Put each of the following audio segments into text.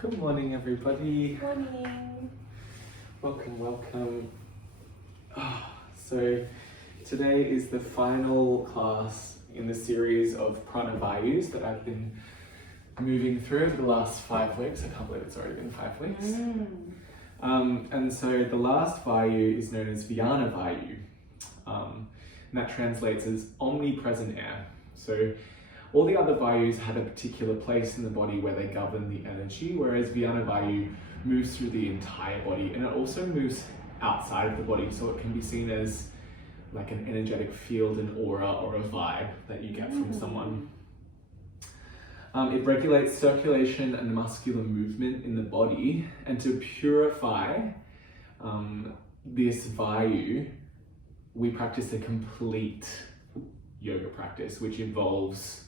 Good morning, everybody. Morning. Welcome. So today is the final class in the series of Prana Vayus that I've been moving through over the last 5 weeks. I can't believe it's already been 5 weeks. And so the last Vayu is known as Vyana Vayu. And that translates as omnipresent air. So all the other Vayus had a particular place in the body where they govern the energy, whereas Vyana Vayu moves through the entire body, and it also moves outside of the body, so it can be seen as like an energetic field, an aura, or a vibe that you get from someone. It regulates circulation and muscular movement in the body, and to purify this Vayu, we practice a complete yoga practice, which involves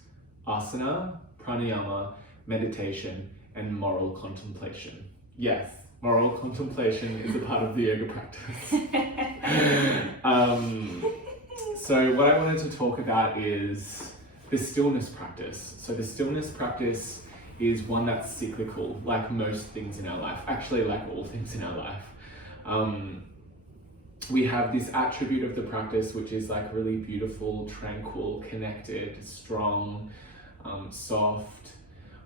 asana, pranayama, meditation, and moral contemplation. Yes, moral contemplation is a part of the yoga practice. So what I wanted to talk about is the stillness practice. So the stillness practice is one that's cyclical, like most things in our life, actually like all things in our life. We have this attribute of the practice, which is like really beautiful, tranquil, connected, strong, soft,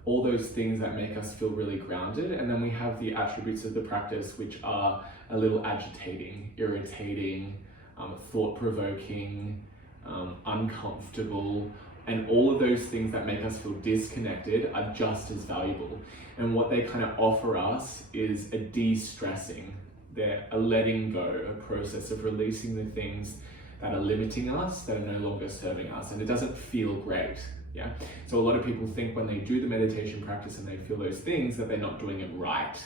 all those things that make us feel really grounded. And then we have the attributes of the practice, which are a little agitating, irritating, thought-provoking, uncomfortable, and all of those things that make us feel disconnected are just as valuable. And what they kind of offer us is a de-stressing. They're a letting go, a process of releasing the things that are limiting us, that are no longer serving us, and it doesn't feel great. Yeah. So a lot of people think when they do the meditation practice and they feel those things that they're not doing it right.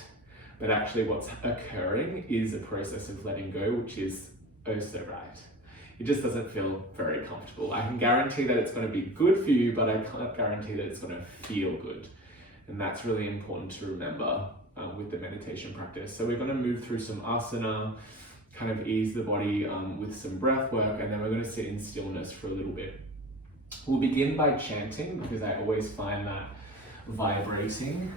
But actually what's occurring is a process of letting go, which is oh so right. It just doesn't feel very comfortable. I can guarantee that it's going to be good for you, but I can't guarantee that it's going to feel good. And that's really important to remember with the meditation practice. So we're going to move through some asana, kind of ease the body with some breath work, and then we're going to sit in stillness for a little bit. We'll begin by chanting, because I always find that vibrating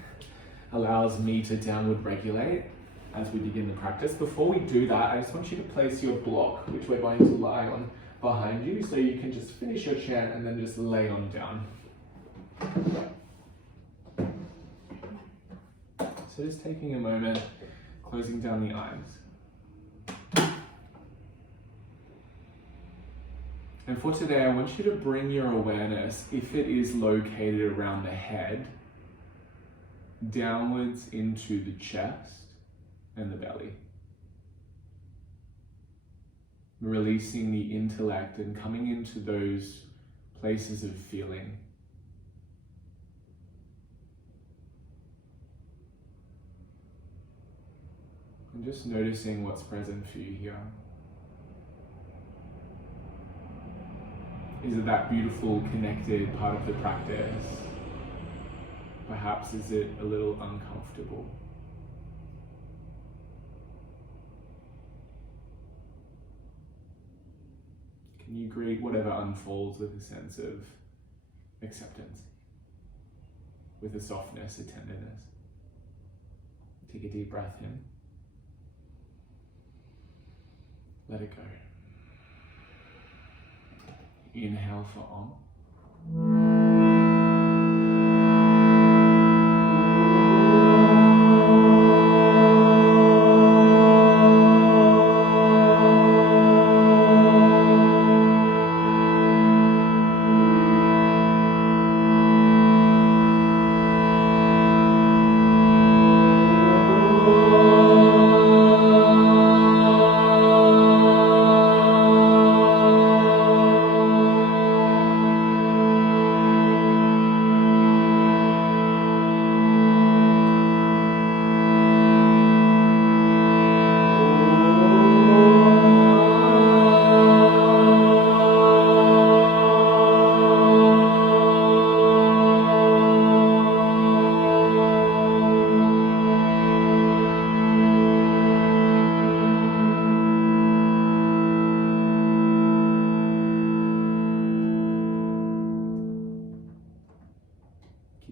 allows me to downward regulate as we begin the practice. Before we do that, I just want you to place your block, which we're going to lie on behind you, so you can just finish your chant and then just lay on down. So just taking a moment, closing down the eyes. And for today, I want you to bring your awareness, if it is located around the head, downwards into the chest and the belly. Releasing the intellect and coming into those places of feeling. And just noticing what's present for you here. Is it that beautiful, connected part of the practice? Perhaps is it a little uncomfortable? Can you greet whatever unfolds with a sense of acceptance? With a softness, a tenderness? Take a deep breath in. Let it go. Inhale for Om.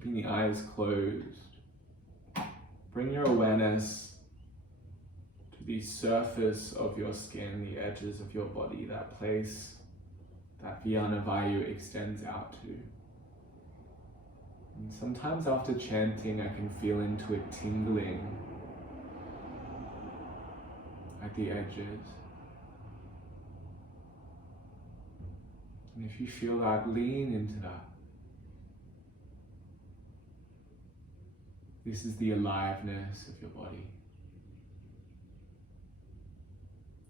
Keeping the eyes closed. bring your awareness to the surface of your skin, the edges of your body, that place that Vyana Vayu extends out to. And sometimes after chanting, I can feel into it tingling at the edges. And if you feel that, lean into that. This is the aliveness of your body.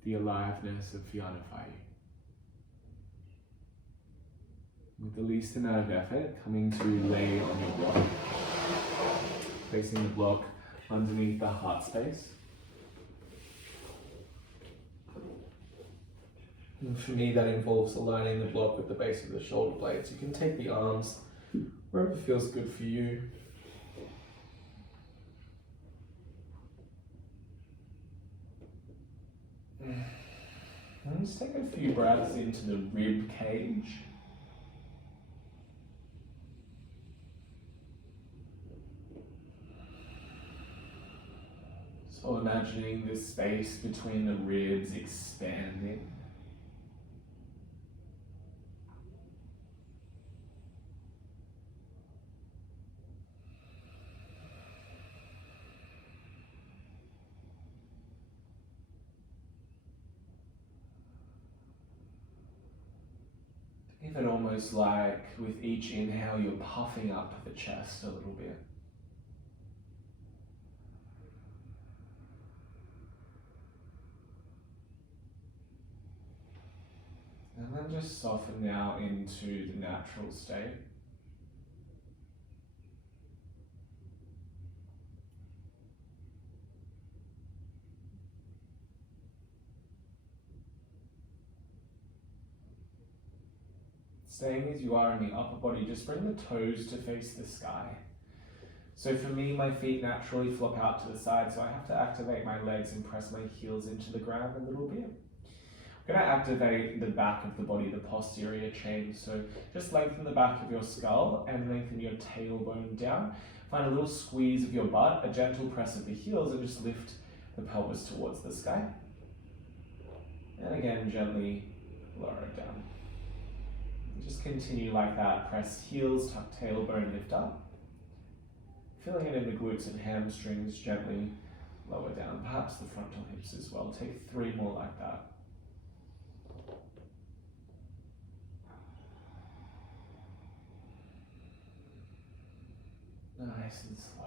The aliveness of Vyana Vayu. With the least amount of effort, coming to lay on your block. Placing the block underneath the heart space. And for me, that involves aligning the block with the base of the shoulder blades. You can take the arms wherever feels good for you. And just take a few breaths into the rib cage. So imagining this space between the ribs expanding. Think of it almost like with each inhale you're puffing up the chest a little bit. And then just soften now into the natural state. Staying as you are in the upper body, just bring the toes to face the sky. So for me, my feet naturally flop out to the side, so I have to activate my legs and press my heels into the ground a little bit. I'm going to activate the back of the body, the posterior chain. So just lengthen the back of your skull and lengthen your tailbone down. Find a little squeeze of your butt, a gentle press of the heels, and just lift the pelvis towards the sky. And again, gently lower it down. Just continue like that. Press heels, tuck tailbone, lift up. Feeling it in the glutes and hamstrings, gently lower down. Perhaps the frontal hips as well. Take 3 more like that. Nice and slow.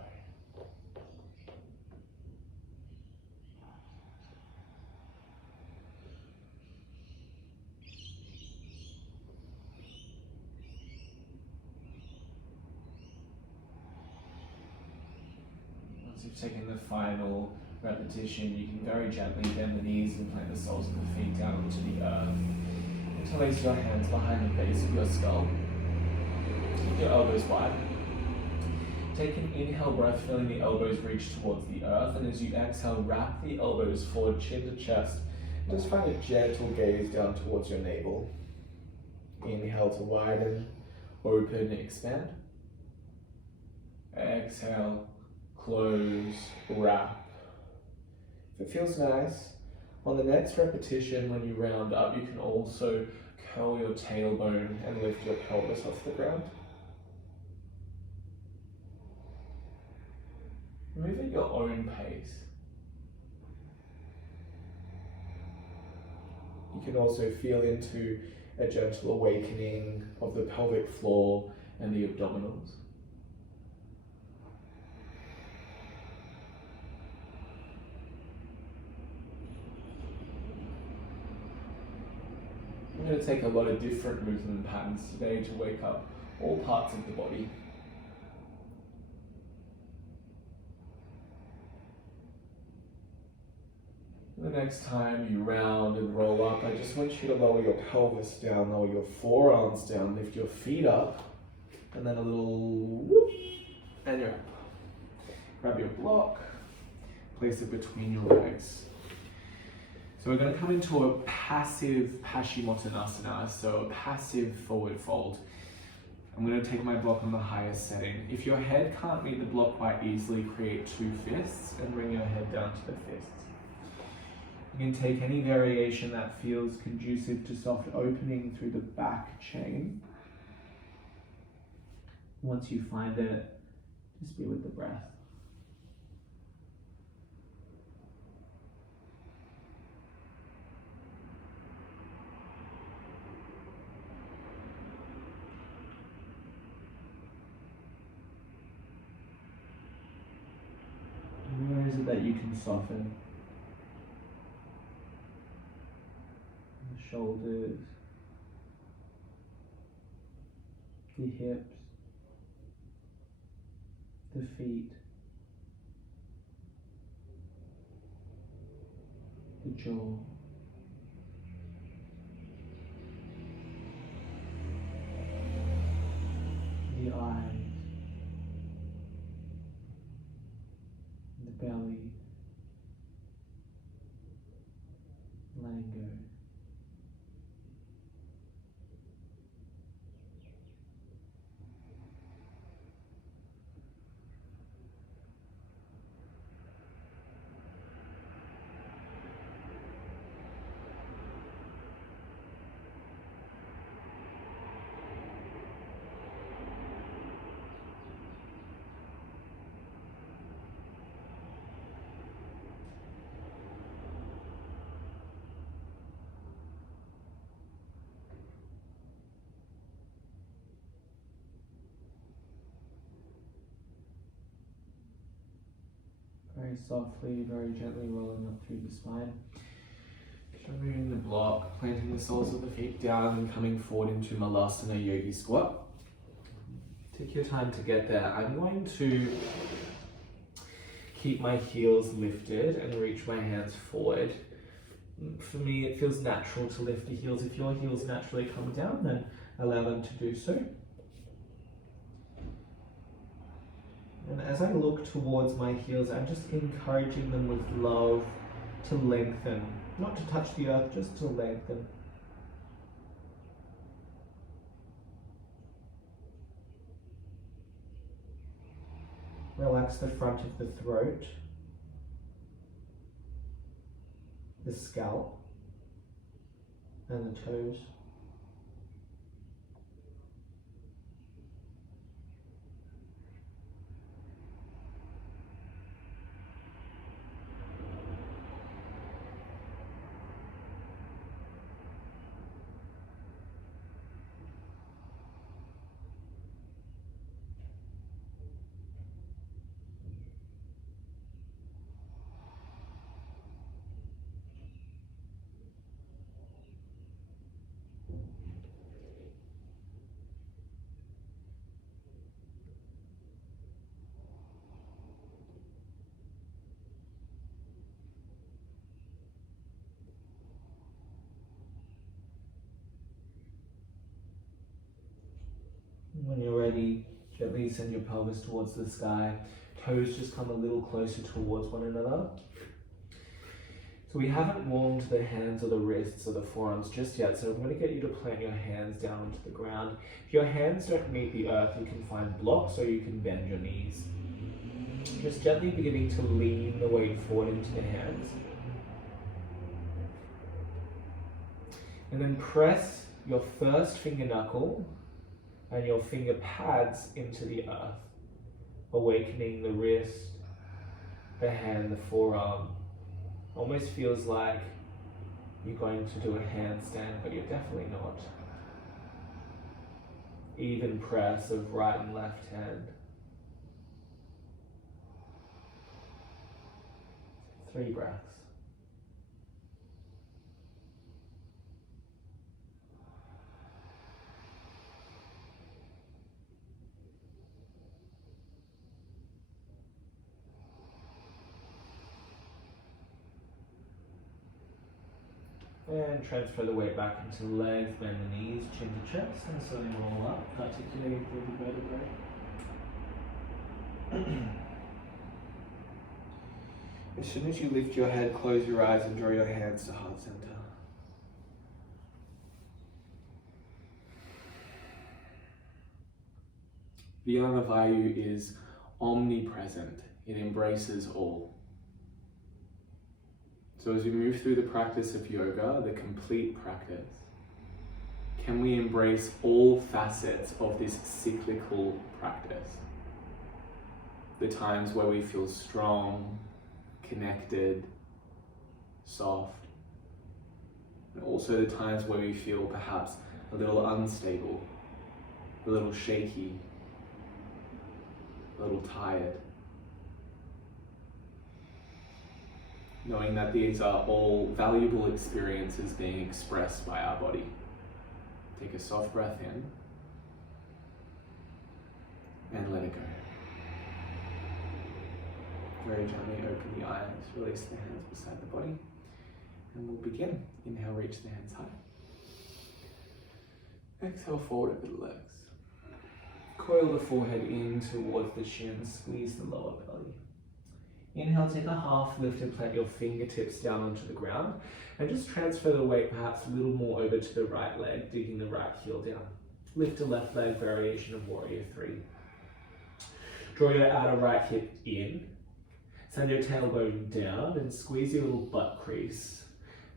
Once you've taken the final repetition, you can very gently bend the knees and plant the soles of the feet down onto the earth. Interlace your hands behind the base of your skull. Keep your elbows wide. Take an inhale breath, feeling the elbows reach towards the earth, and as you exhale, wrap the elbows forward, chin to chest. Just find a gentle gaze down towards your navel. Inhale to widen, open, expand. Exhale, close, wrap. If it feels nice, on the next repetition, when you round up, you can also curl your tailbone and lift your pelvis off the ground. Move at your own pace. You can also feel into a gentle awakening of the pelvic floor and the abdominals. I'm going to take a lot of different movement patterns today to wake up all parts of the body. The next time you round and roll up, I just want you to lower your pelvis down, lower your forearms down, lift your feet up, and then a little whoop, and you're up. Grab your block, place it between your legs. So we're going to come into a passive Paschimottanasana, so a passive forward fold. I'm going to take my block on the highest setting. If your head can't meet the block quite easily, create 2 fists and bring your head down to the fists. You can take any variation that feels conducive to soft opening through the back chain. Once you find it, just be with the breath. Where is it that you can soften? The shoulders, the hips, the feet, the jaw, the eyes, the belly, letting go. Very softly, very gently rolling up through the spine. Removing the block, planting the soles of the feet down and coming forward into Malasana Yogi Squat. Take your time to get there. I'm going to keep my heels lifted and reach my hands forward. For me, it feels natural to lift the heels. If your heels naturally come down, then allow them to do so. And as I look towards my heels, I'm just encouraging them with love to lengthen. Not to touch the earth, just to lengthen. Relax the front of the throat, the scalp, and the toes. When you're ready, gently send your pelvis towards the sky. Toes just come a little closer towards one another. So we haven't warmed the hands or the wrists or the forearms just yet, so I'm going to get you to plant your hands down onto the ground. If your hands don't meet the earth, you can find blocks or you can bend your knees. Just gently beginning to lean the weight forward into the hands. And then press your first finger knuckle and your finger pads into the earth, awakening the wrist, the hand, the forearm. Almost feels like you're going to do a handstand, but you're definitely not. Even press of right and left hand. 3 breaths. And transfer the weight back into the legs, bend the knees, chin to chest, and slowly roll up, articulating through the vertebrae. As soon as you lift your head, close your eyes and draw your hands to heart center. Vyana Vayu is omnipresent. It embraces all. So as we move through the practice of yoga, the complete practice, can we embrace all facets of this cyclical practice? The times where we feel strong, connected, soft, and also the times where we feel perhaps a little unstable, a little shaky, a little tired. Knowing that these are all valuable experiences being expressed by our body. Take a soft breath in and let it go. Very gently open the eyes, release the hands beside the body, and we'll begin. Inhale, reach the hands high. Exhale, forward over the legs. Coil the forehead in towards the chin, squeeze the lower belly. Inhale, take a half lift and plant your fingertips down onto the ground, and just transfer the weight perhaps a little more over to the right leg, digging the right heel down. Lift the left leg, variation of warrior 3. Draw your outer right hip in. Send your tailbone down and squeeze your little butt crease.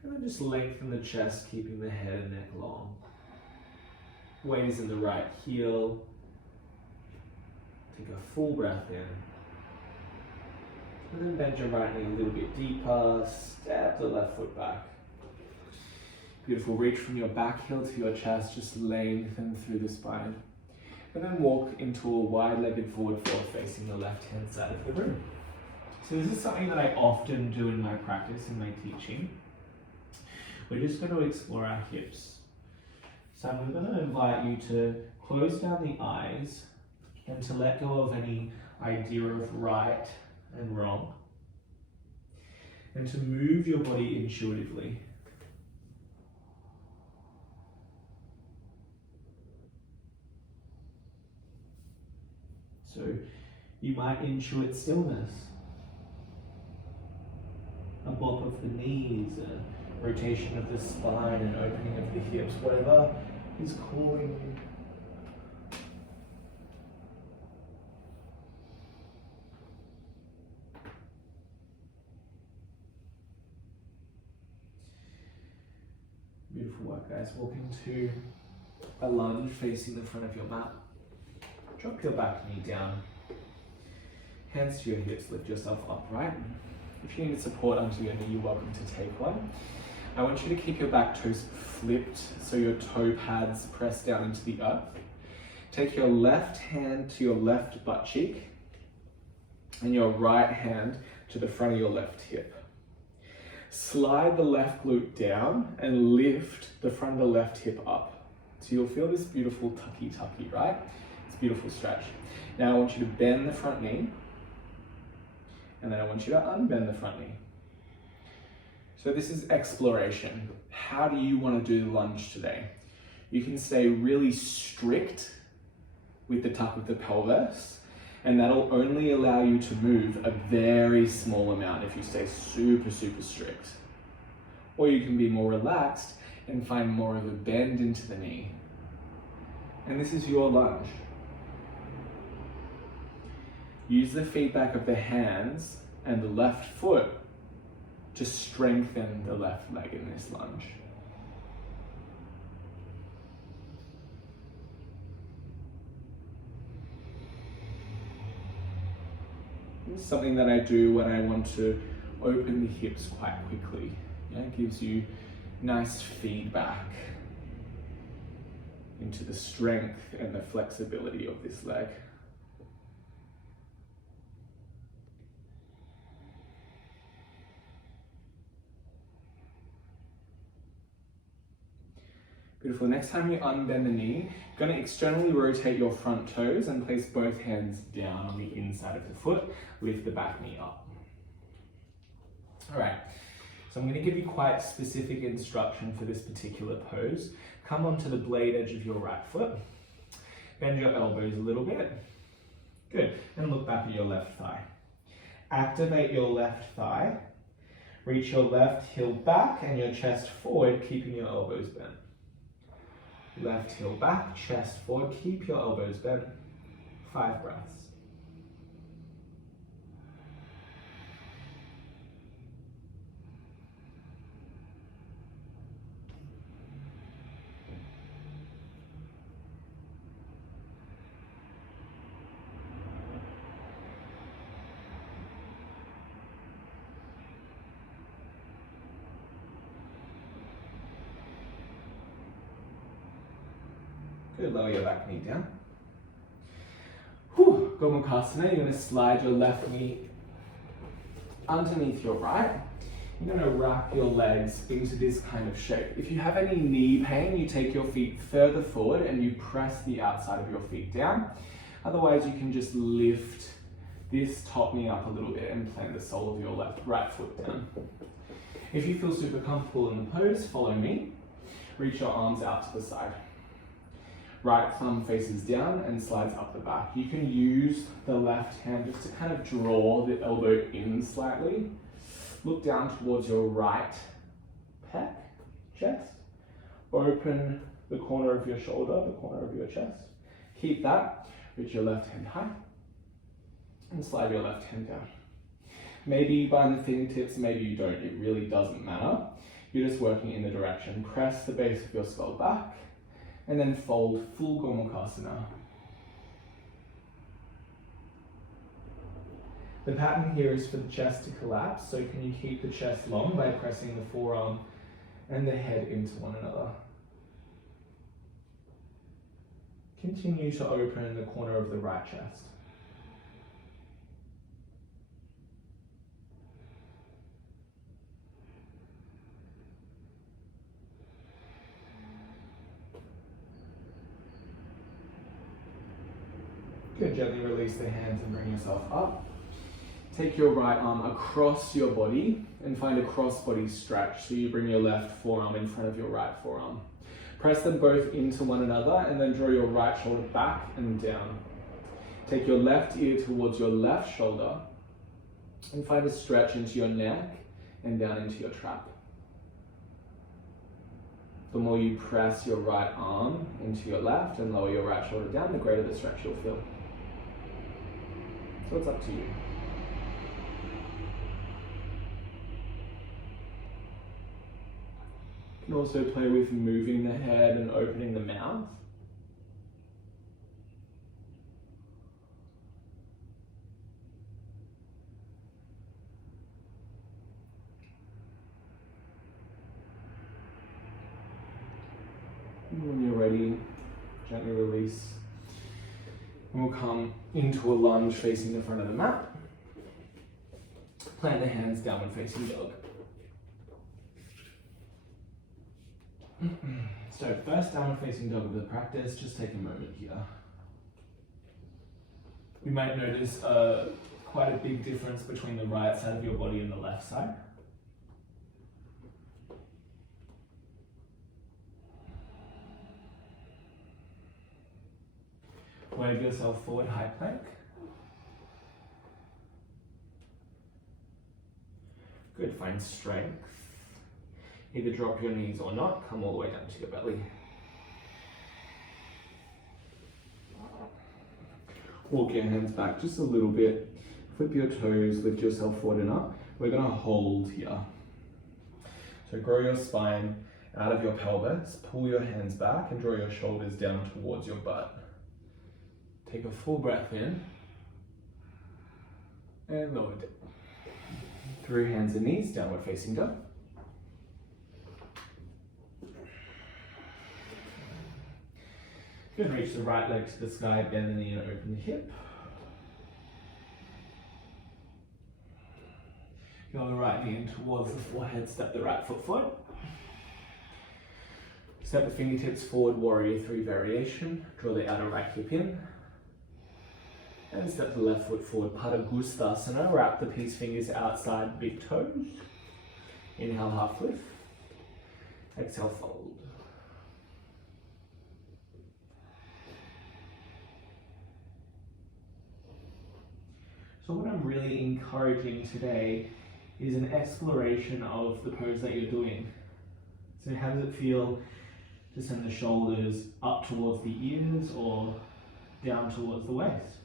And then just lengthen the chest, keeping the head and neck long. Weight is in the right heel. Take a full breath in. And then bend your right knee a little bit deeper. Step the left foot back. Beautiful. Reach from your back heel to your chest. Just lengthen through the spine. And then walk into a wide-legged forward fold facing the left-hand side of the room. So this is something that I often do in my practice, in my teaching. We're just going to explore our hips. So I'm going to invite you to close down the eyes and to let go of any idea of right and wrong, and to move your body intuitively. So you might intuit stillness, a bop of the knees, a rotation of the spine, an opening of the hips, whatever is calling you. Beautiful work, guys. Walk into a lunge facing the front of your mat. Drop your back knee down. Hands to your hips, lift yourself upright. If you need support under your knee, you're welcome to take one. I want you to keep your back toes flipped so your toe pads press down into the earth. Take your left hand to your left butt cheek and your right hand to the front of your left hip. Slide the left glute down and lift the front of the left hip up. So you'll feel this beautiful tucky, right? It's a beautiful stretch. Now I want you to bend the front knee, and then I want you to unbend the front knee. So this is exploration. How do you want to do the lunge today? You can stay really strict with the tuck of the pelvis, and that'll only allow you to move a very small amount if you stay super strict. Or you can be more relaxed and find more of a bend into the knee. And this is your lunge. Use the feedback of the hands and the left foot to strengthen the left leg in this lunge. This is something that I do when I want to open the hips quite quickly. Yeah, it gives you nice feedback into the strength and the flexibility of this leg. Beautiful. Next time you unbend the knee, you're going to externally rotate your front toes and place both hands down on the inside of the foot. Lift the back knee up. All right. So I'm going to give you quite specific instruction for this particular pose. Come onto the blade edge of your right foot. Bend your elbows a little bit. Good. And look back at your left thigh. Activate your left thigh. Reach your left heel back and your chest forward, keeping your elbows bent. Left heel back, chest forward, keep your elbows bent. 5 breaths. Good, lower your back knee down. Whew, Gomukhasana, you're going to slide your left knee underneath your right. You're going to wrap your legs into this kind of shape. If you have any knee pain, you take your feet further forward and you press the outside of your feet down. Otherwise, you can just lift this top knee up a little bit and plant the sole of your right foot down. If you feel super comfortable in the pose, follow me. Reach your arms out to the side. Right thumb faces down and slides up the back. You can use the left hand just to kind of draw the elbow in slightly. Look down towards your right pec, chest. Open the corner of your shoulder, the corner of your chest. Keep that. Reach your left hand high and slide your left hand down. Maybe you bind the fingertips, maybe you don't. It really doesn't matter. You're just working in the direction. Press the base of your skull back. And then fold full Gomukhasana. The pattern here is for the chest to collapse, so can you keep the chest long by pressing the forearm and the head into one another. Continue to open the corner of the right chest. Good, gently release the hands and bring yourself up. Take your right arm across your body and find a cross-body stretch. So you bring your left forearm in front of your right forearm. Press them both into one another and then draw your right shoulder back and down. Take your left ear towards your left shoulder and find a stretch into your neck and down into your trap. The more you press your right arm into your left and lower your right shoulder down, the greater the stretch you'll feel. So it's up to you. You can also play with moving the head and opening the mouth. And when you're ready, gently release. And we'll come into a lunge facing the front of the mat. Plant the hands downward facing dog. So first downward facing dog of the practice, just take a moment here. You might notice quite a big difference between the right side of your body and the left side. Wave yourself forward, high plank. Good, find strength. Either drop your knees or not, come all the way down to your belly. Walk your hands back just a little bit. Flip your toes, lift yourself forward and up. We're gonna hold here. So grow your spine out of your pelvis, pull your hands back and draw your shoulders down towards your butt. Take a full breath in and lower down. Through hands and knees, downward facing dog. Good, reach the right leg to the sky, bend the knee and open the hip. Go the right knee in towards the forehead, step the right foot forward. Step the fingertips forward, warrior 3 variation. Draw the outer right hip in. And step the left foot forward, Pada Gustasana. Wrap the peace fingers outside big toes. Inhale, half lift. Exhale, fold. So what I'm really encouraging today is an exploration of the pose that you're doing. So how does it feel to send the shoulders up towards the ears or down towards the waist?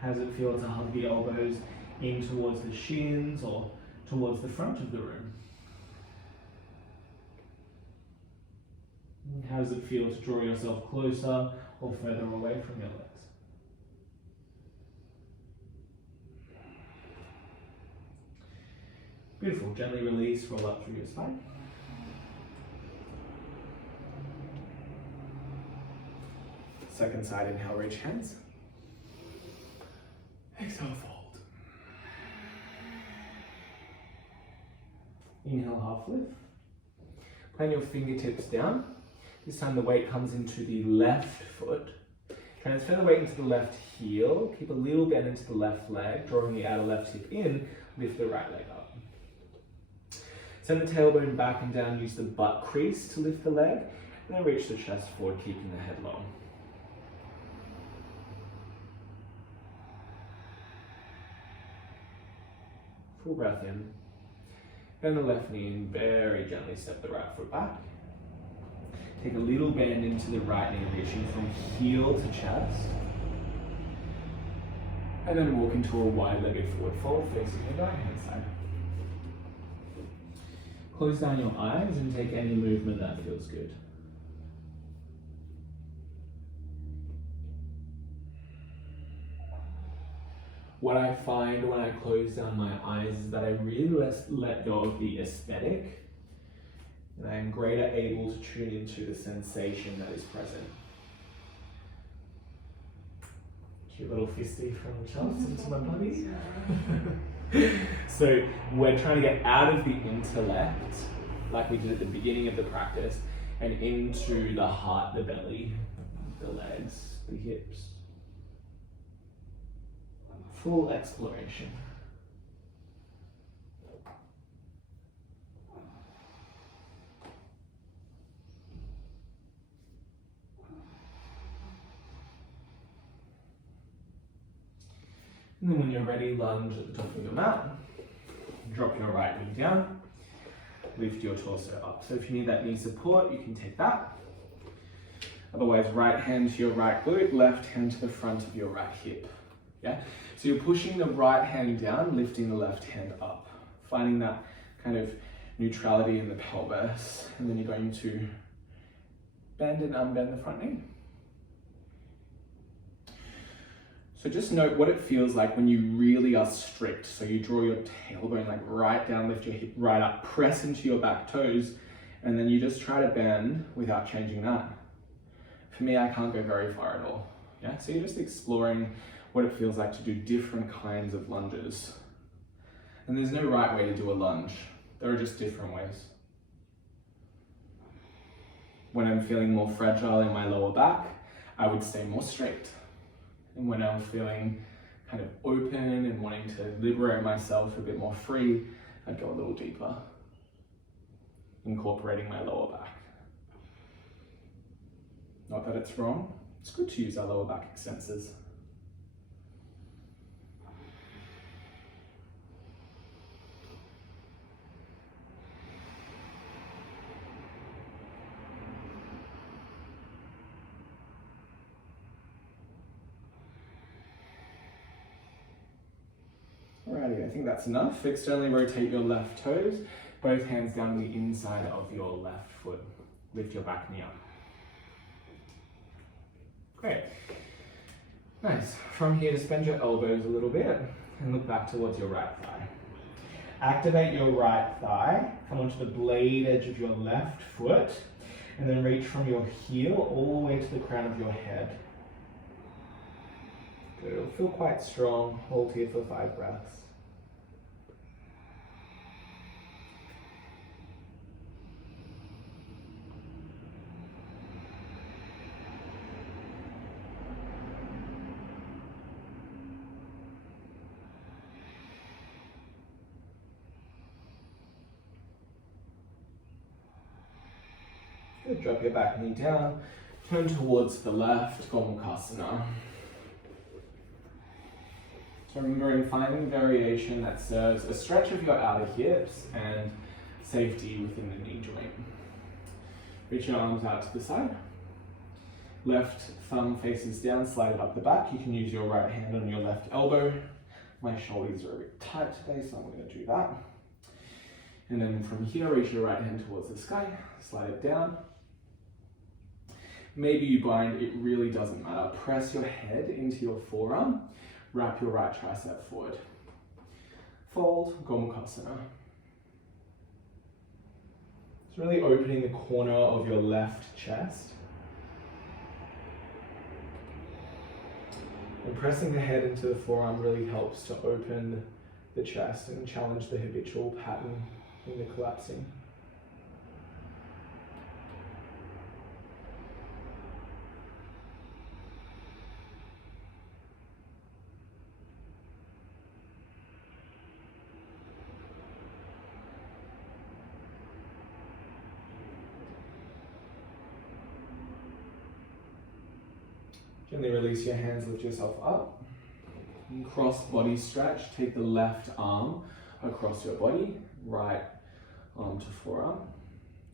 How does it feel to hug the elbows in towards the shins or towards the front of the room? How does it feel to draw yourself closer or further away from your legs? Beautiful. Gently release, roll up through your spine. Second side, inhale, reach hands. Exhale, fold. Inhale, half lift. Plant your fingertips down. This time the weight comes into the left foot. Transfer the weight into the left heel. Keep a little bend into the left leg, drawing the outer left hip in. Lift the right leg up. Send the tailbone back and down. Use the butt crease to lift the leg. And then reach the chest forward, keeping the head long. Full breath in. Bend the left knee and very gently step the right foot back. Take a little bend into the right knee, reaching from heel to chest. And then walk into a wide-legged forward fold, facing the right hand side. Close down your eyes and take any movement that feels good. What I find when I close down my eyes is that I really let go of the aesthetic, and I'm greater able to tune into the sensation that is present. Cute little fisty from Chels into my buddy. So we're trying to get out of the intellect, like we did at the beginning of the practice, and into the heart, the belly, the legs, the hips. Full exploration. And then when you're ready, lunge at the top of your mat. Drop your right knee down. Lift your torso up. So if you need that knee support, you can take that. Otherwise, right hand to your right glute, left hand to the front of your right hip. Yeah? So you're pushing the right hand down, lifting the left hand up. Finding that kind of neutrality in the pelvis. And then you're going to bend and unbend the front knee. So just note what it feels like when you really are strict. So you draw your tailbone like right down, lift your hip right up, press into your back toes, and then you just try to bend without changing that. For me, I can't go very far at all. Yeah, so you're just exploring what it feels like to do different kinds of lunges. And there's no right way to do a lunge. There are just different ways. When I'm feeling more fragile in my lower back, I would stay more straight. And when I'm feeling kind of open and wanting to liberate myself a bit more free, I'd go a little deeper, incorporating my lower back. Not that it's wrong, it's good to use our lower back extensors. Alrighty, I think that's enough. Externally rotate your left toes, both hands down the inside of your left foot. Lift your back knee up. Great. Nice. From here, just bend your elbows a little bit and look back towards your right thigh. Activate your right thigh, come onto the blade edge of your left foot, and then reach from your heel all the way to the crown of your head. Good. It'll feel quite strong. Hold here for 5 breaths. Good. Drop your back knee down. Turn towards the left, Gomukhasana. So remembering finding variation that serves a stretch of your outer hips and safety within the knee joint. Reach your arms out to the side. Left thumb faces down, slide it up the back. You can use your right hand on your left elbow. My shoulders are a bit tight today, so I'm going to do that. And then from here, reach your right hand towards the sky, slide it down. Maybe you bind, it really doesn't matter. Press your head into your forearm, wrap your right tricep forward. Fold, Gomukhasana. It's really opening the corner of your left chest. And pressing the head into the forearm really helps to open the chest and challenge the habitual pattern in the collapsing. Gently release your hands, lift yourself up. And cross body stretch, take the left arm across your body, right arm to forearm.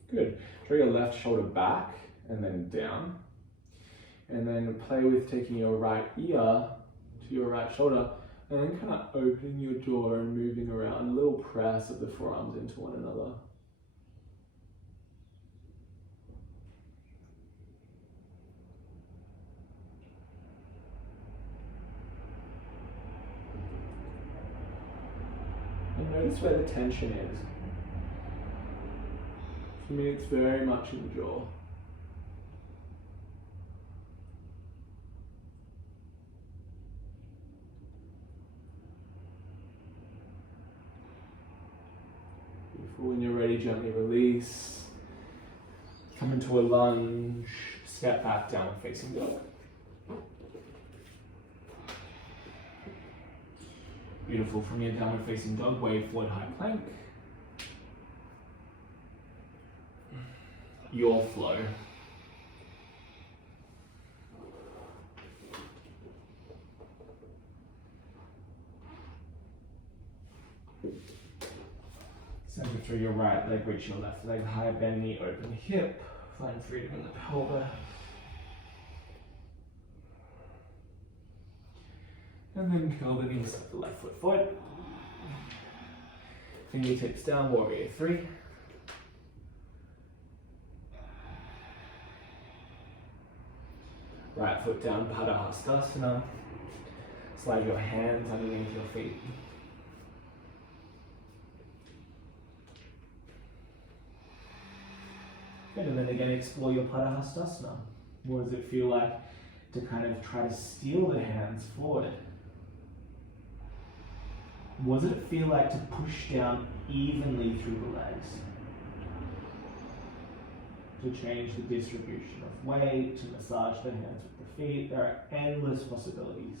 Good. Draw your left shoulder back and then down. And then play with taking your right ear to your right shoulder and then kind of opening your jaw and moving around. A little press of the forearms into one another. And notice where the tension is. For me, it's very much in the jaw. Beautiful. When you're ready, gently release. Come into a lunge. Step back, down facing dog. Beautiful. From your downward facing dog, wave forward, high plank. Your flow. Center through your right leg, reach your left leg high, bend knee, open hip. Find freedom in the pelvis. And then curl the knees, step the left foot forward. Fingertips down, warrior three. Right foot down, Padahastasana. Slide your hands underneath your feet. Good, and then again explore your Padahastasana. What does it feel like to kind of try to steal the hands forward? What does it feel like to push down evenly through the legs? To change the distribution of weight, to massage the hands with the feet. There are endless possibilities.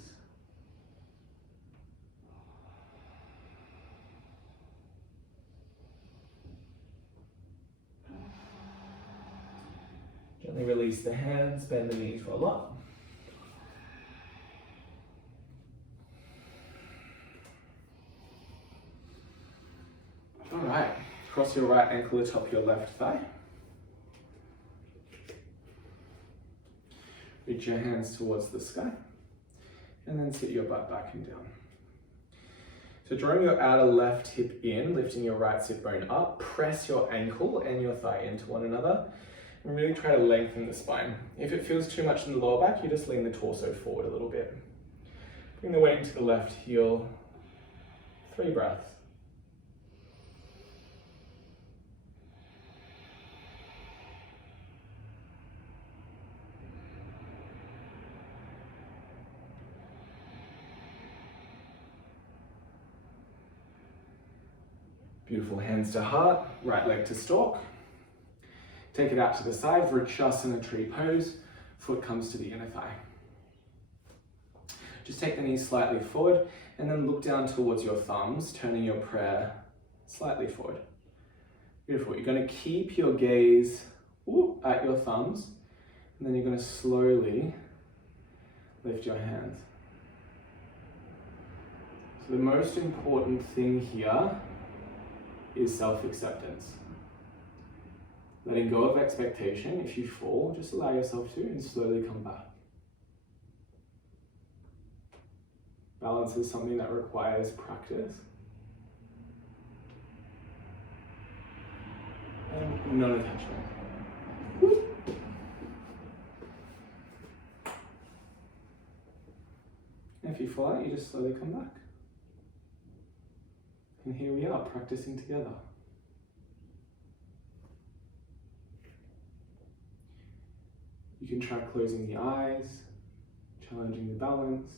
Gently release the hands, bend the knees, roll up. All right, cross your right ankle atop your left thigh. Reach your hands towards the sky, and then sit your butt back and down. So drawing your outer left hip in, lifting your right sit bone up, press your ankle and your thigh into one another, and really try to lengthen the spine. If it feels too much in the lower back, you just lean the torso forward a little bit. Bring the weight into the left heel, 3 breaths. Beautiful, hands to heart, right leg to stalk. Take it out to the side, Vrikshasana tree pose. Foot comes to the inner thigh. Just take the knees slightly forward and then look down towards your thumbs, turning your prayer slightly forward. Beautiful, you're going to keep your gaze at your thumbs, and then you're going to slowly lift your hands. So the most important thing here is self-acceptance. Letting go of expectation. If you fall, just allow yourself to and slowly come back. Balance is something that requires practice. And non-attachment. And if you fall out, you just slowly come back. And here we are, practicing together. You can try closing the eyes, challenging the balance.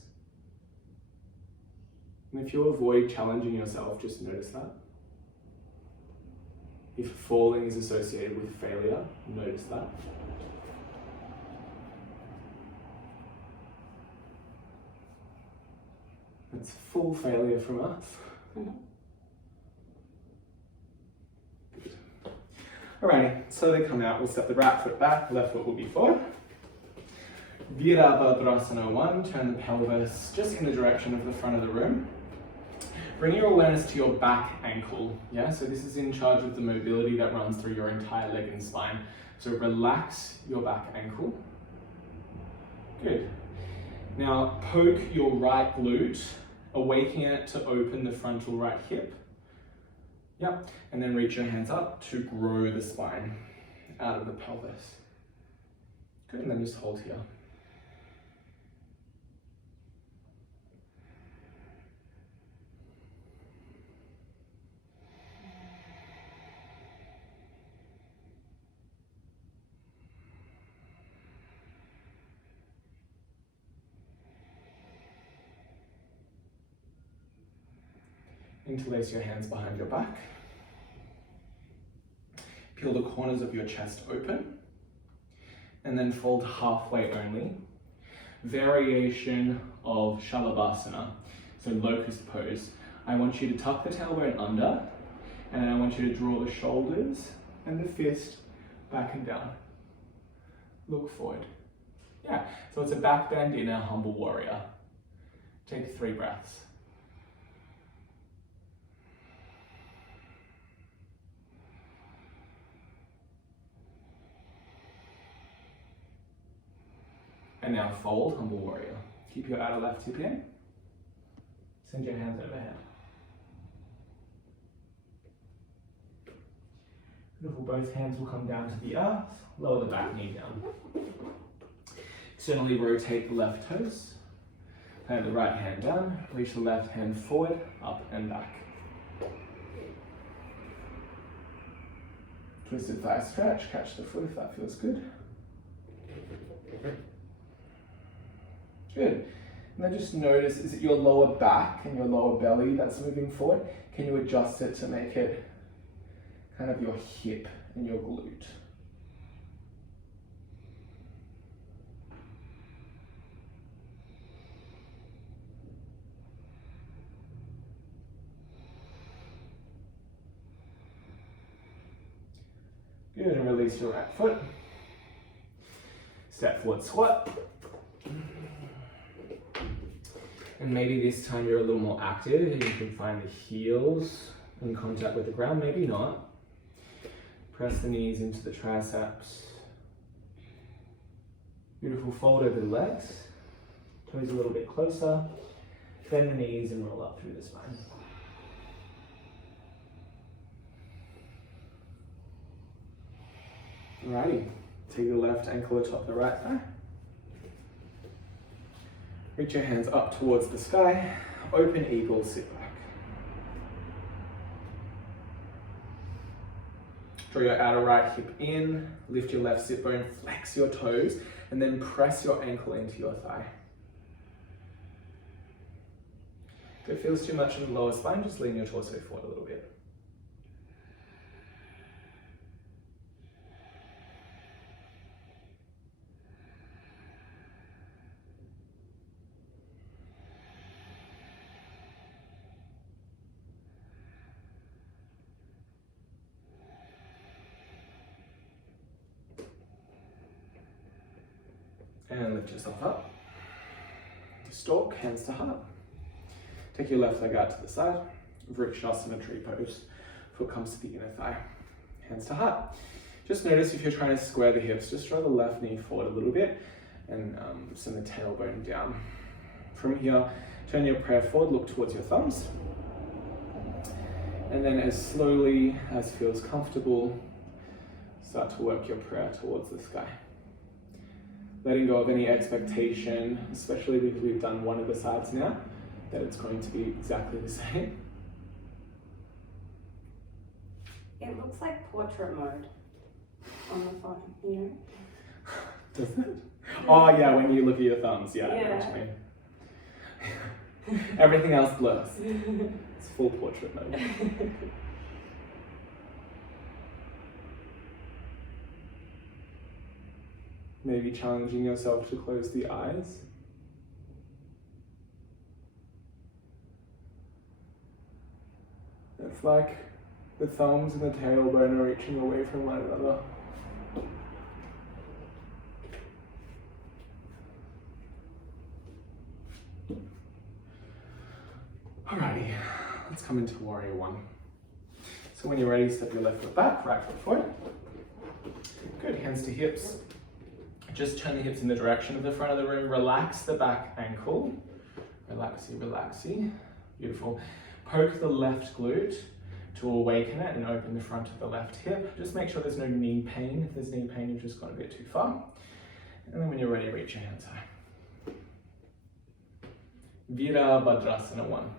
And if you avoid challenging yourself, just notice that. If falling is associated with failure, notice that. It's full failure from us. Good. Alrighty, slowly come out. We'll step the right foot back, left foot will be forward. Virabhadrasana 1, turn the pelvis just in the direction of the front of the room. Bring your awareness to your back ankle, yeah? So this is in charge of the mobility that runs through your entire leg and spine. So relax your back ankle. Good. Now poke your right glute, awakening it to open the frontal right hip. Yep, and then reach your hands up to grow the spine out of the pelvis. Good, and then just hold here. Interlace your hands behind your back. Peel the corners of your chest open. And then fold halfway only. Variation of Shalabhasana, so locust pose. I want you to tuck the tailbone under, and then I want you to draw the shoulders and the fist back and down. Look forward. Yeah, so it's a back bend in a humble warrior. Take 3 breaths. And now fold, humble warrior. Keep your outer left hip in. Send your hands overhead. Beautiful, both hands will come down to the earth. Lower the back knee down. Externally rotate the left toes. Plant the right hand down. Reach the left hand forward, up and back. Twisted thigh stretch, catch the foot if that feels good. Good. And then just notice, is it your lower back and your lower belly that's moving forward? Can you adjust it to make it kind of your hip and your glute? Good, and release your right foot. Step forward, squat. And maybe this time you're a little more active and you can find the heels in contact with the ground, maybe not. Press the knees into the triceps. Beautiful, fold over the legs. Toes a little bit closer. Bend the knees and roll up through the spine. Alrighty, take the left ankle atop the right thigh. Reach your hands up towards the sky. Open eagle, sit back. Draw your outer right hip in, lift your left sit bone, flex your toes, and then press your ankle into your thigh. If it feels too much in the lower spine, just lean your torso forward a little bit. And lift yourself up. Stalk, hands to heart. Take your left leg out to the side. Vrikshasana tree pose. Foot comes to the inner thigh. Hands to heart. Just notice if you're trying to square the hips, just draw the left knee forward a little bit and send the tailbone down. From here, turn your prayer forward, look towards your thumbs. And then as slowly as feels comfortable, start to work your prayer towards the sky. Letting go of any expectation, especially because we've done one of the sides now, that it's going to be exactly the same. It looks like portrait mode on the phone, you know? Does it? Oh yeah, when you look at your thumbs, yeah. I know what you mean. Everything else blurs. It's full portrait mode. Maybe challenging yourself to close the eyes. It's like the thumbs and the tailbone are reaching away from one another. Alrighty, let's come into Warrior One. So when you're ready, step your left foot back, right foot forward. Good, hands to hips. Just turn the hips in the direction of the front of the room. Relax the back ankle. Relaxy, relaxy. Beautiful. Poke the left glute to awaken it and open the front of the left hip. Just make sure there's no knee pain. If there's knee pain, you've just gone a bit too far. And then when you're ready, reach your hands high. Virabhadrasana 1.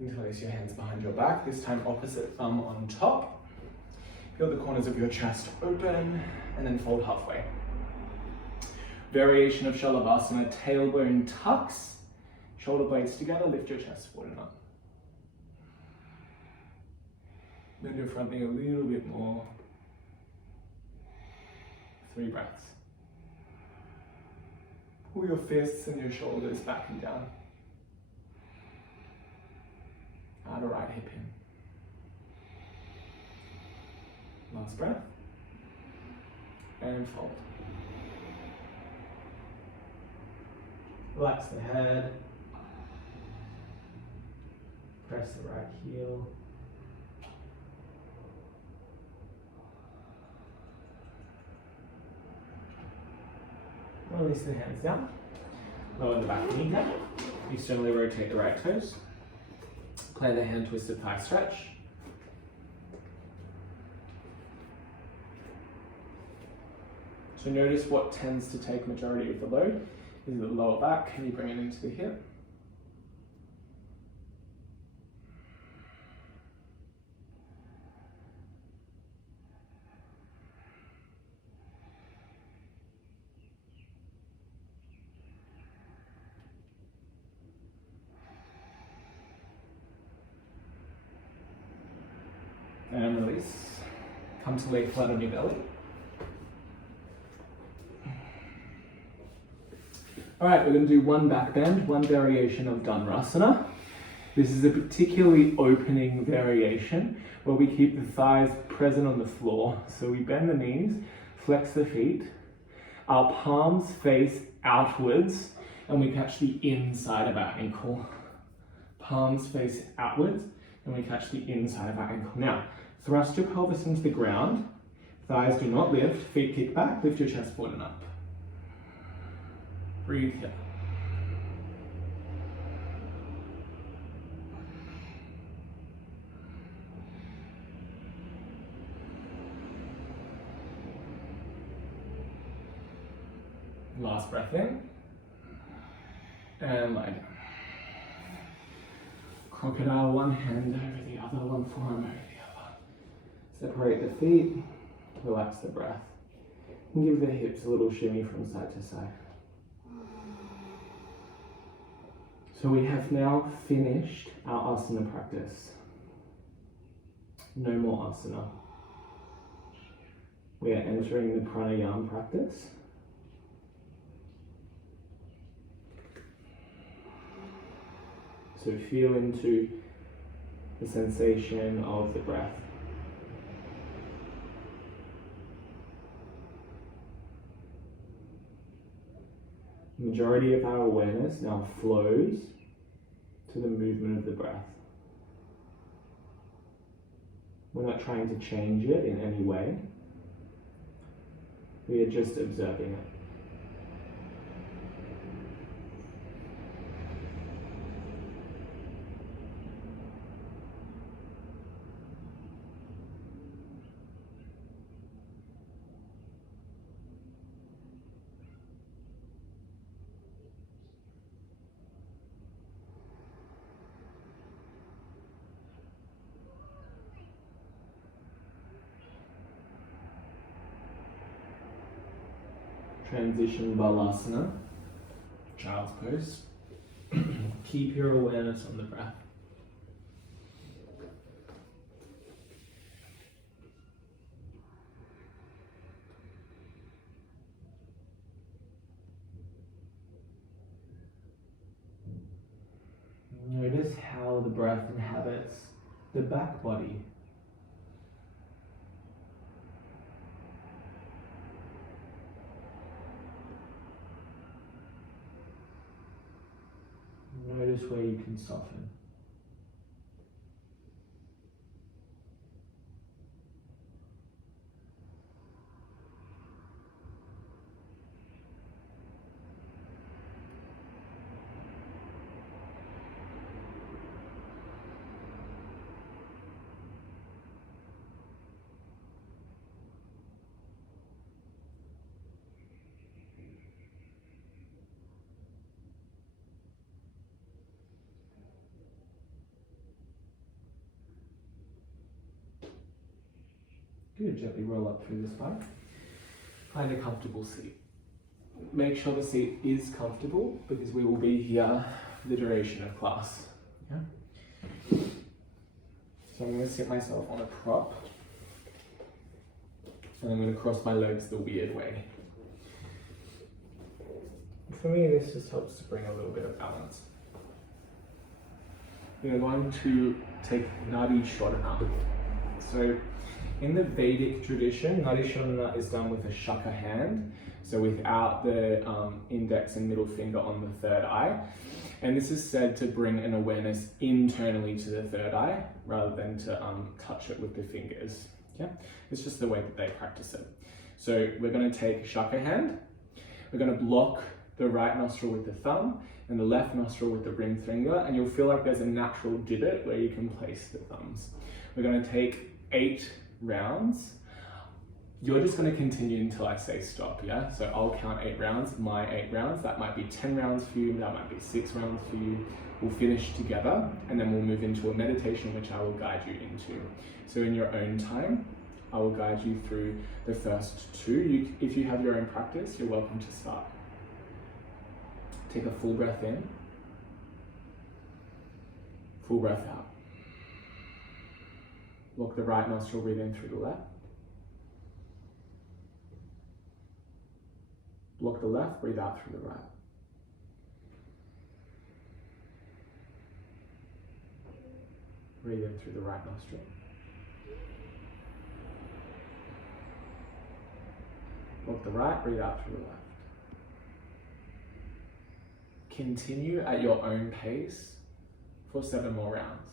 Interlace your hands behind your back, this time opposite thumb on top. Feel the corners of your chest open and then fold halfway. Variation of Shalabhasana, tailbone tucks, shoulder blades together, lift your chest forward and up. Bend your front knee a little bit more. 3 breaths. Pull your fists and your shoulders back and down. Outer right hip in. Last breath. And fold. Relax the head. Press the right heel. Release the hands down. Lower the back knee down. Externally rotate the right toes. Play the hand twisted thigh stretch. So notice what tends to take majority of the load. Is it the lower back? Can you bring it into the hip? And release. Come to lay flat on your belly. Alright, we're going to do one back bend, one variation of Dhanurasana. This is a particularly opening variation where we keep the thighs present on the floor. So we bend the knees, flex the feet, our palms face outwards, and we catch the inside of our ankle. Palms face outwards, and we catch the inside of our ankle. Now, thrust your pelvis into the ground, thighs do not lift, feet kick back, lift your chest forward and up. Breathe here. Last breath in, and lie down. Crocodile, one hand over the other, one forearm over the other. Separate the feet, relax the breath, and give the hips a little shimmy from side to side. So we have now finished our asana practice. No more asana. We are entering the pranayama practice. to feel into the sensation of the breath. The majority of our awareness now flows to the movement of the breath. We're not trying to change it in any way. We are just observing it. Transition balasana, child's pose. Keep your awareness on the breath. Notice how the breath inhabits the back body. Notice where you can soften. Good, gently roll up through the spine. Find a comfortable seat. Make sure the seat is comfortable because we will be here for the duration of class. Yeah? So I'm going to sit myself on a prop and I'm going to cross my legs the weird way. For me, this just helps to bring a little bit of balance. We're going to take Nadi Shodhana. So in the Vedic tradition, Nadi Shodhana is done with a shaka hand, so without the index and middle finger on the third eye. And this is said to bring an awareness internally to the third eye, rather than to touch it with the fingers. Yeah, it's just the way that they practice it. So we're going to take shaka hand, we're going to block the right nostril with the thumb, and the left nostril with the ring finger, and you'll feel like there's a natural divot where you can place the thumbs. We're going to take 8 rounds. You're just going to continue until I say stop, yeah? So I'll count 8 rounds, my 8 rounds. That might be 10 rounds for you, that might be 6 rounds for you. We'll finish together, and then we'll move into a meditation which I will guide you into. So in your own time, I will guide you through the first 2. If you have your own practice, you're welcome to start. Take a full breath in, full breath out. Lock the right nostril, breathe in through the left. Block the left, breathe out through the right. Breathe in through the right nostril. Block the right, breathe out through the left. Continue at your own pace for 7 more rounds.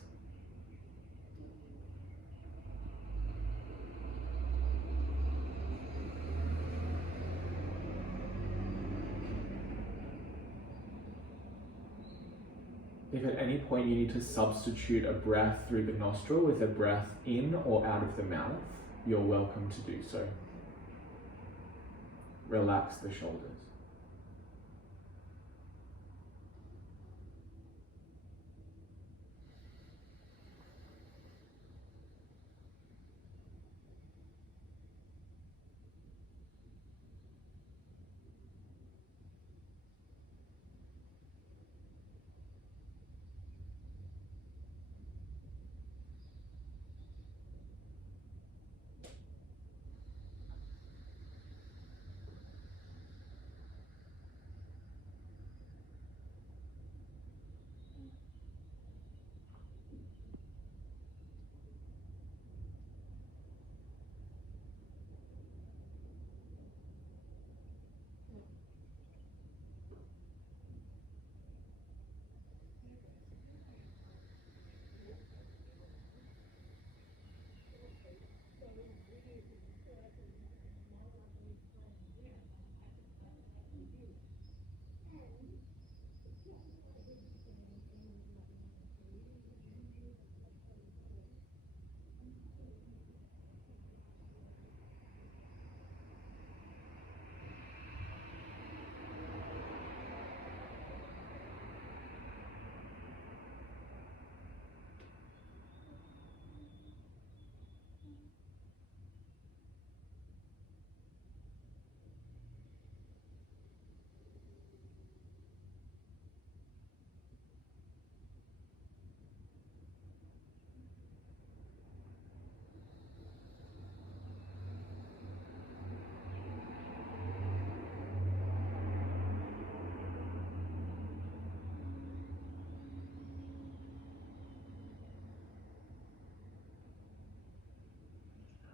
If at any point you need to substitute a breath through the nostril with a breath in or out of the mouth, you're welcome to do so. Relax the shoulders.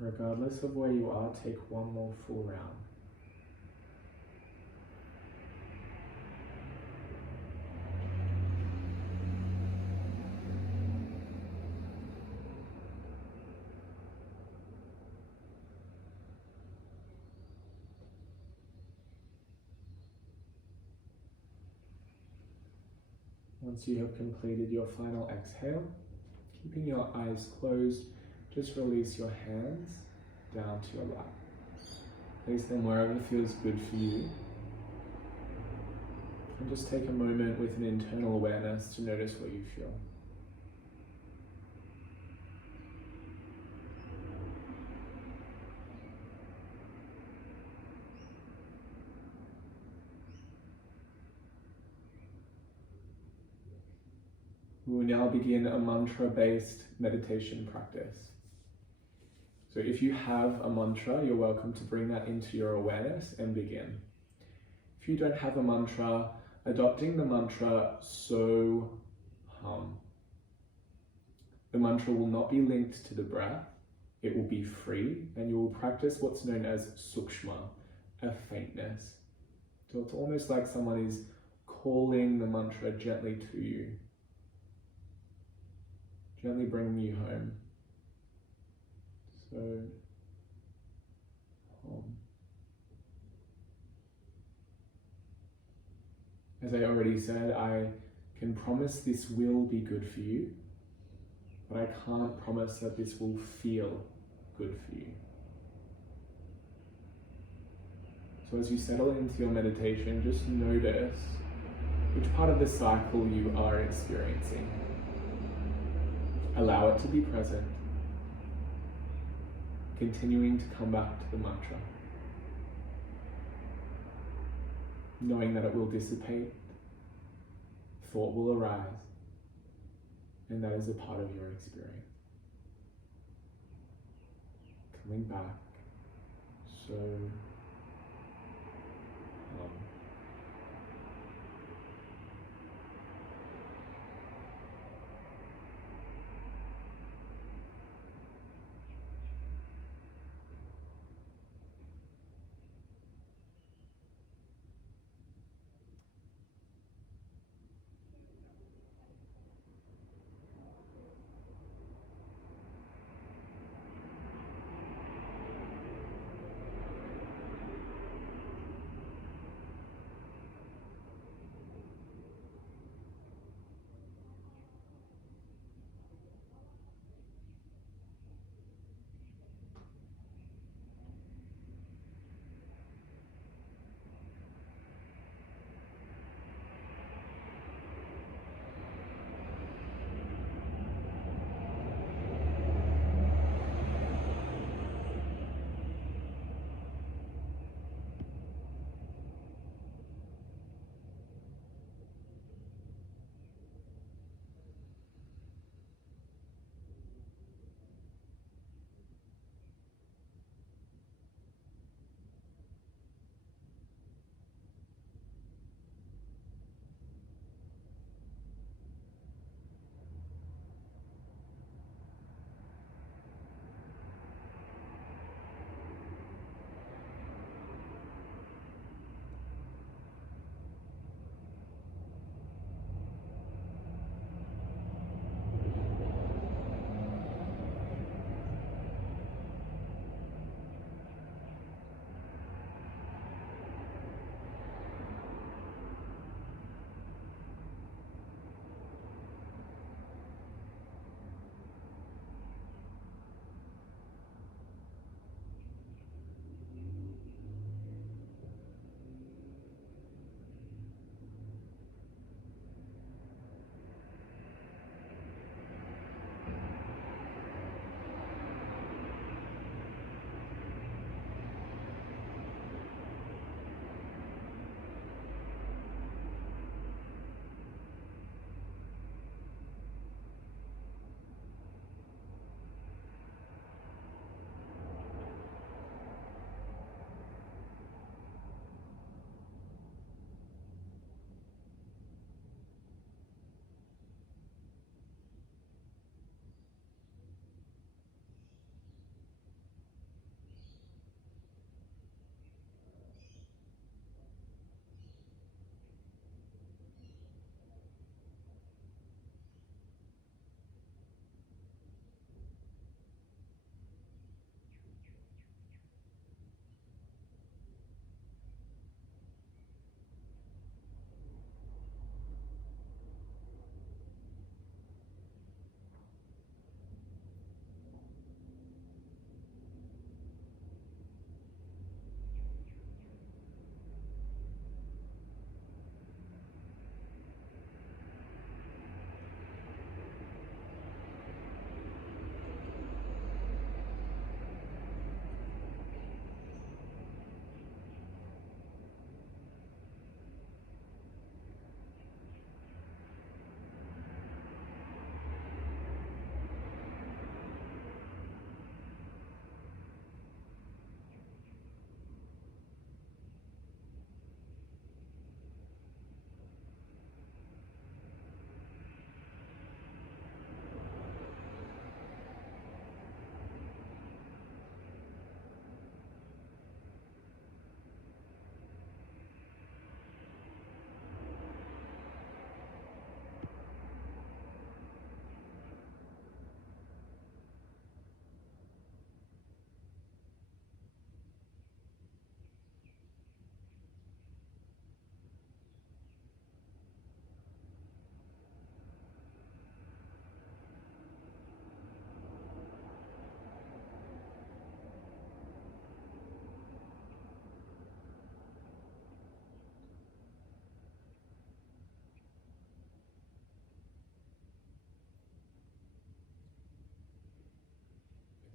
Regardless of where you are, take one more full round. Once you have completed your final exhale, keeping your eyes closed, just release your hands down to your lap. Place them wherever feels good for you. And just take a moment with an internal awareness to notice what you feel. We will now begin a mantra-based meditation practice. So if you have a mantra, you're welcome to bring that into your awareness and begin. If you don't have a mantra, adopting the mantra So Hum. The mantra will not be linked to the breath, it will be free, and you will practice what's known as sukshma, a faintness. So it's almost like someone is calling the mantra gently to you, gently bringing you home. So, as I already said, I can promise this will be good for you, but I can't promise that this will feel good for you. So as you settle into your meditation, just notice which part of the cycle you are experiencing. Allow it to be present, continuing to come back to the mantra, knowing that it will dissipate, thought will arise, and that is a part of your experience. Coming back, so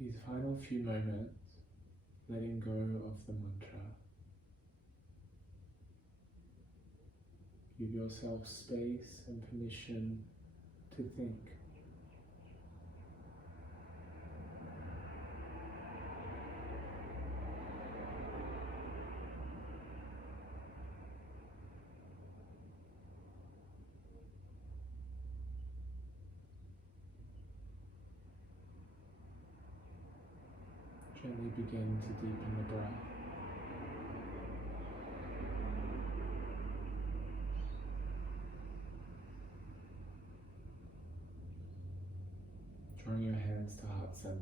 These final few moments, letting go of the mantra. Give yourself space and permission to think. Gently begin to deepen the breath. Drawing your hands to heart center.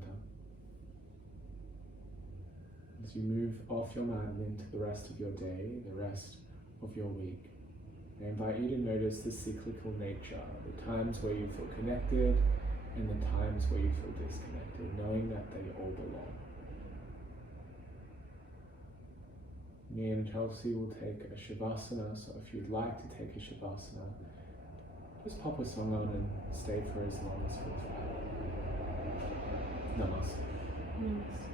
As you move off your mat and into the rest of your day, the rest of your week, I invite you to notice the cyclical nature, the times where you feel connected and the times where you feel disconnected, knowing that they all belong. Me and Chelsea will take a Shavasana, so if you'd like to take a Shavasana, just pop a song on and stay for as long as feels right. Namaste. Namaste.